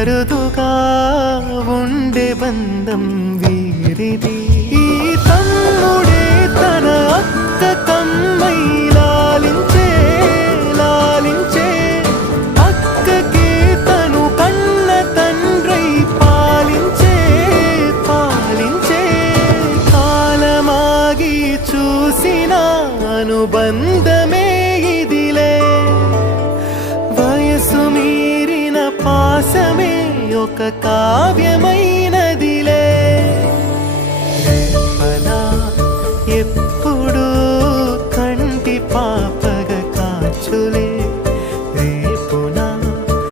అరుదుగా ఉండే బంధం వీరిది. ఈ తమ్ముడే తన అక్క కమ్మై లాలించే లాలించే, అక్కకే తను కన్న తండ్రై పాలించే పాలించే. కాలమాగి చూసిన అనుబంధమే ఇదిలే, వయసు మీరిన పాసమే ఒక కావ్య